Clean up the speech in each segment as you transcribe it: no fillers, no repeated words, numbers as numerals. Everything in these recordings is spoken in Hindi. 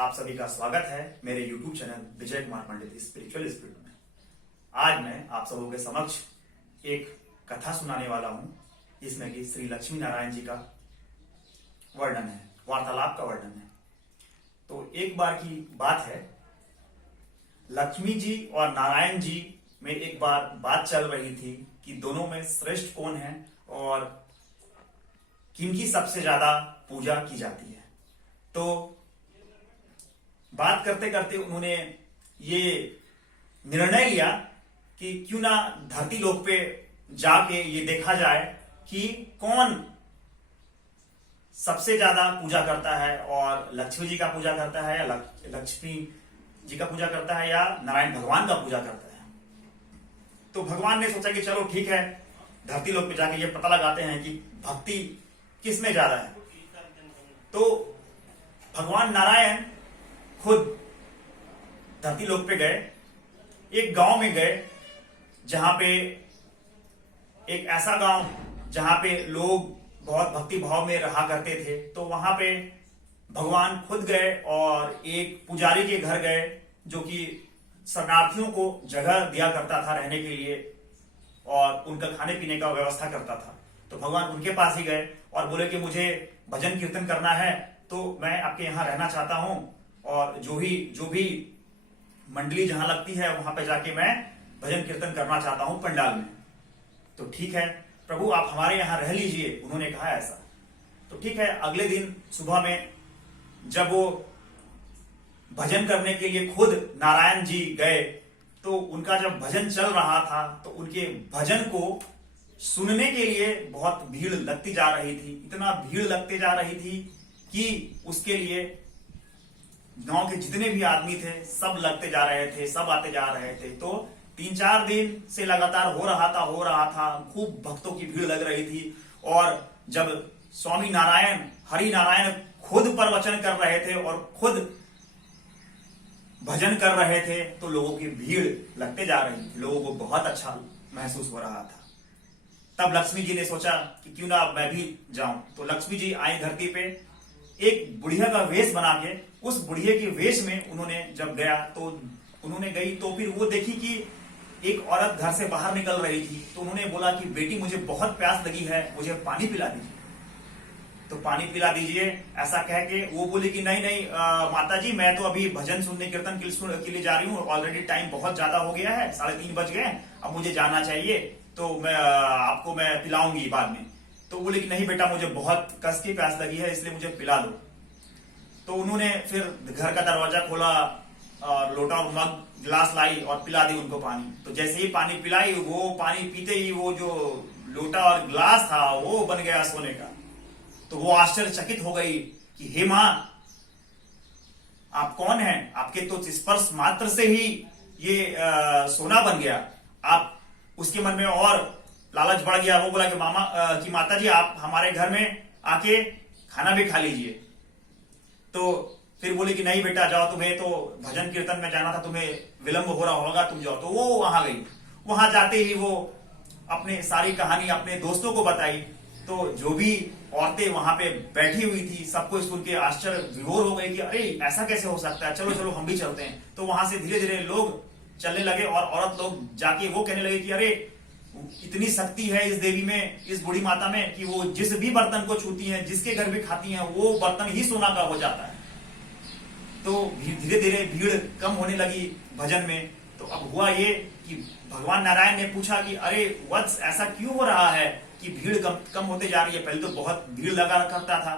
आप सभी का स्वागत है मेरे YouTube channel Vijay Kumar Pandit spiritual speed में। आज मैं आप सबों के समक्ष एक कथा सुनाने वाला हूं, जिसमें कि श्री लक्ष्मी नारायण जी का वर्णन है, वार्तालाप का वर्णन है। तो एक बार की बात है, लक्ष्मी जी और नारायण जी में एक बार बात चल रही थी कि दोनों में श्रेष्ठ कौन है और किनकी सबसे ज्यादा पूजा की जाती है। तो बात करते करते उन्होंने ये निर्णय लिया कि क्यों ना धरती लोक पे जाके ये देखा जाए कि कौन सबसे ज्यादा पूजा करता है, और लक्ष्मी जी का पूजा करता है या लक्ष्मी जी का पूजा करता है या नारायण भगवान का पूजा करता है। तो भगवान ने सोचा कि चलो ठीक है, धरती लोक पे जाके ये पता लगाते हैं कि भक्ति किसमें ज्यादा है। तो भगवान नारायण खुद धरती लोक पे गए, एक गांव में गए जहां पे एक ऐसा गांव जहां पे लोग बहुत भक्ति भाव में रहा करते थे। तो वहां पे भगवान खुद गए और एक पुजारी के घर गए जो कि शरणार्थियों को जगह दिया करता था रहने के लिए और उनका खाने पीने का व्यवस्था करता था। तो भगवान उनके पास ही गए और बोले कि मुझे भजन कीर्तन करना है, तो मैं आपके यहाँ रहना चाहता हूं और जो भी मंडली जहां लगती है वहां पे जाके मैं भजन कीर्तन करना चाहता हूं पंडाल में। तो ठीक है प्रभु, आप हमारे यहां रह लीजिए, उन्होंने कहा ऐसा। तो ठीक है, अगले दिन सुबह में जब वो भजन करने के लिए खुद नारायण जी गए, तो उनका जब भजन चल रहा था तो उनके भजन को सुनने के लिए बहुत भीड़ लगती जा रही थी। इतना भीड़ लगते जा रही थी कि उसके लिए गांव के जितने भी आदमी थे सब लगते जा रहे थे, सब आते जा रहे थे। तो 3-4 दिन से लगातार हो रहा था, खूब भक्तों की भीड़ लग रही थी। और जब स्वामी नारायण हरि नारायण खुद प्रवचन कर रहे थे और खुद भजन कर रहे थे तो लोगों की भीड़ लगते जा रही थी, लोगों को बहुत अच्छा महसूस हो रहा था। तब लक्ष्मी जी ने सोचा कि क्यों ना मैं भी जाऊं। तो लक्ष्मी जी आई धरती पे, एक बुढ़िया का वेश बना के, उस बुढ़िया के वेश में उन्होंने जब गया तो उन्होंने गई तो फिर वो देखी कि एक औरत घर से बाहर निकल रही थी। तो उन्होंने बोला कि बेटी मुझे बहुत प्यास लगी है, मुझे पानी पिला दीजिए। तो पानी पिला दीजिए ऐसा कह के वो बोली कि नहीं माता जी, मैं तो अभी भजन सुनने कीर्तन के लिए जा रही हूँ, ऑलरेडी टाइम बहुत ज्यादा हो गया है, 3:30 बज गए, अब मुझे जाना चाहिए, तो मैं आपको मैं पिलाऊंगी बाद में। तो बोले कि नहीं बेटा, मुझे बहुत कस की प्यास लगी है, इसलिए मुझे पिला दो। तो उन्होंने फिर घर का दरवाजा खोला, लोटा और मग गिलास लाई और पिला दी उनको पानी। तो जैसे ही पानी पिलाई, वो पानी पीते ही वो जो लोटा और गिलास था वो बन गया सोने का। तो वो आश्चर्यचकित हो गई कि हे मां, आप कौन हैं? आपके तो स्पर्श मात्र से ही ये सोना बन गया। आप उसके मन में और लालच बढ़ गया। वो बोला कि माता जी, आप हमारे घर में आके खाना भी खा लीजिए। तो फिर बोले कि नहीं बेटा जाओ, तुम्हें तो भजन कीर्तन में जाना था, तुम्हें विलंब हो रहा होगा, तुम जाओ। तो वो वहां गई। वहां जाते ही वो अपने सारी कहानी अपने दोस्तों को बताई। तो जो भी औरतें वहां पे बैठी हुई थी, सबको सुन के आश्चर्य विभोर हो गए कि अरे ऐसा कैसे हो सकता है, चलो चलो हम भी चलते हैं। तो वहां से धीरे धीरे लोग चलने लगे और औरत लोग जाके वो कहने लगे कि अरे इतनी शक्ति है इस देवी में, इस बूढ़ी माता में, कि वो जिस भी बर्तन को छूती हैं, जिसके घर भी खाती हैं, वो बर्तन ही सोना का हो जाता है। तो धीरे धीरे भीड़ कम होने लगी भजन में। तो अब हुआ ये कि भगवान नारायण ने पूछा कि अरे वत्स, ऐसा क्यों हो रहा है कि भीड़ कम होते जा रही है? पहले तो बहुत भीड़ लगा करता था।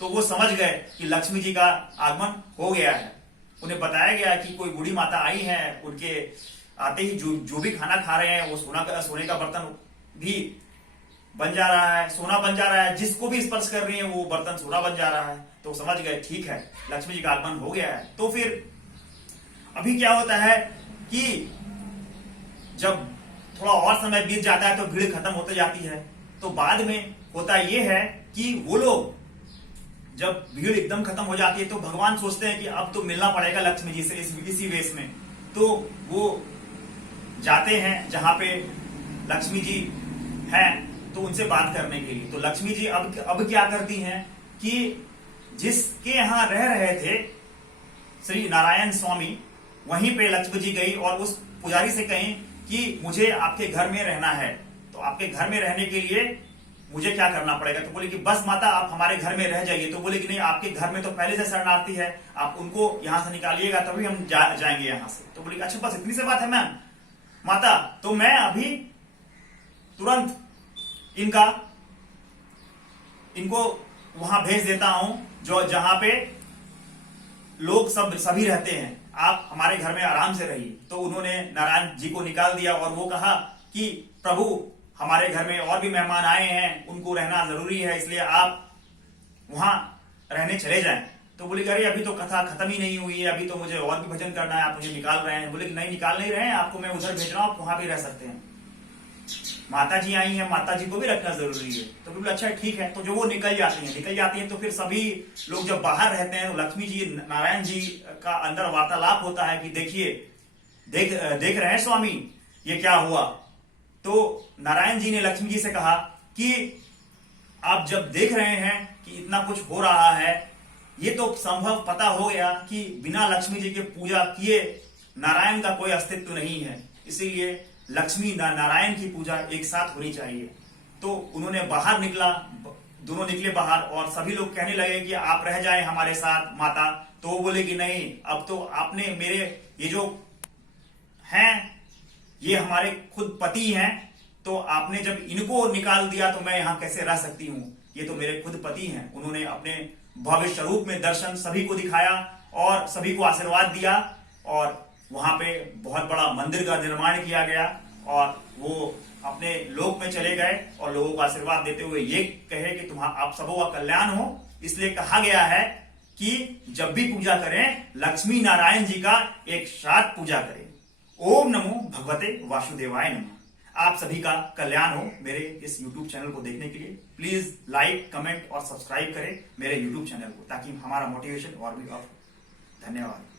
तो वो समझ गए कि लक्ष्मी जी का आगमन हो गया है। उन्हें बताया गया कि कोई बूढ़ी माता आई है, उनके आते ही जो भी खाना खा रहे हैं वो सोने का बर्तन भी बन जा रहा है, सोना बन जा रहा है, जिसको भी स्पर्श कर रही है वो बर्तन सोना बन जा रहा है। तो समझ गए ठीक है, लक्ष्मी जी का आगमन हो गया है। तो फिर अभी क्या होता है कि जब थोड़ा और समय बीत जाता है तो भीड़ खत्म होते जाती है। तो बाद में होता यह है कि वो लोग जब भीड़ एकदम खत्म हो जाती है तो भगवान सोचते हैं कि अब तो मिलना पड़ेगा लक्ष्मी जी से इसी वेश में। तो वो जाते हैं जहां पे लक्ष्मी जी हैं, तो उनसे बात करने के लिए। तो लक्ष्मी जी अब क्या करती हैं कि जिसके यहां रह रहे थे श्री नारायण स्वामी वहीं पे लक्ष्मी जी गई और उस पुजारी से कहीं कि मुझे आपके घर में रहना है, तो आपके घर में रहने के लिए मुझे क्या करना पड़ेगा? तो बोले कि बस माता आप हमारे घर में रह जाइए। तो बोले कि नहीं, आपके घर में तो पहले से शरणार्थी है, आप उनको यहां से निकालिएगा तभी हम जाएंगे यहां से। तो बोले अच्छा बस इतनी सी बात है मैम माता, तो मैं अभी तुरंत इनको वहां भेज देता हूं जो जहां पे लोग सभी रहते हैं, आप हमारे घर में आराम से रहिए। तो उन्होंने नारायण जी को निकाल दिया और वो कहा कि प्रभु हमारे घर में और भी मेहमान आए हैं, उनको रहना जरूरी है, इसलिए आप वहां रहने चले जाएं। तो बोले अरे अभी तो कथा खत्म ही नहीं हुई है, अभी तो मुझे और भी भजन करना है, आप मुझे निकाल रहे हैं। बोले कि नहीं निकाल नहीं रहे हैं, आपको मैं उधर भेज रहा हूं, आप वहां भी रह सकते हैं। माता जी आई हैं, माता जी को भी रखना जरूरी है। तो बोले अच्छा ठीक है। तो जो वो निकल जाती हैं तो फिर सभी लोग जब बाहर रहते हैं तो लक्ष्मी जी नारायण जी का अंदर वार्तालाप होता है कि देखिए देख रहे हैं स्वामी ये क्या हुआ। तो नारायण जी ने लक्ष्मी जी से कहा कि आप जब देख रहे हैं कि इतना कुछ हो रहा है, ये तो संभव पता हो गया कि बिना लक्ष्मी जी के पूजा किए नारायण का कोई अस्तित्व नहीं है, इसीलिए लक्ष्मी नारायण की पूजा एक साथ होनी चाहिए। तो उन्होंने बाहर दोनों निकले बाहर और सभी लोग कहने लगे कि आप रह जाएं हमारे साथ माता। तो वो बोले कि नहीं, अब तो आपने मेरे ये जो हैं ये हमारे खुद पति हैं, तो आपने जब इनको निकाल दिया तो मैं यहां कैसे रह सकती हूं, ये तो मेरे खुद पति हैं। उन्होंने अपने भव्य स्वरूप में दर्शन सभी को दिखाया और सभी को आशीर्वाद दिया और वहां पे बहुत बड़ा मंदिर का निर्माण किया गया और वो अपने लोक में चले गए और लोगों को आशीर्वाद देते हुए ये कहे कि आप सबों का कल्याण हो। इसलिए कहा गया है कि जब भी पूजा करें लक्ष्मी नारायण जी का एक साथ पूजा करें। ओम नमो भगवते वासुदेवाय नमः। आप सभी का कल्याण हो। मेरे इस YouTube चैनल को देखने के लिए प्लीज लाइक, कमेंट और सब्सक्राइब करें मेरे YouTube चैनल को, ताकि हमारा मोटिवेशन और भी अप हो। धन्यवाद।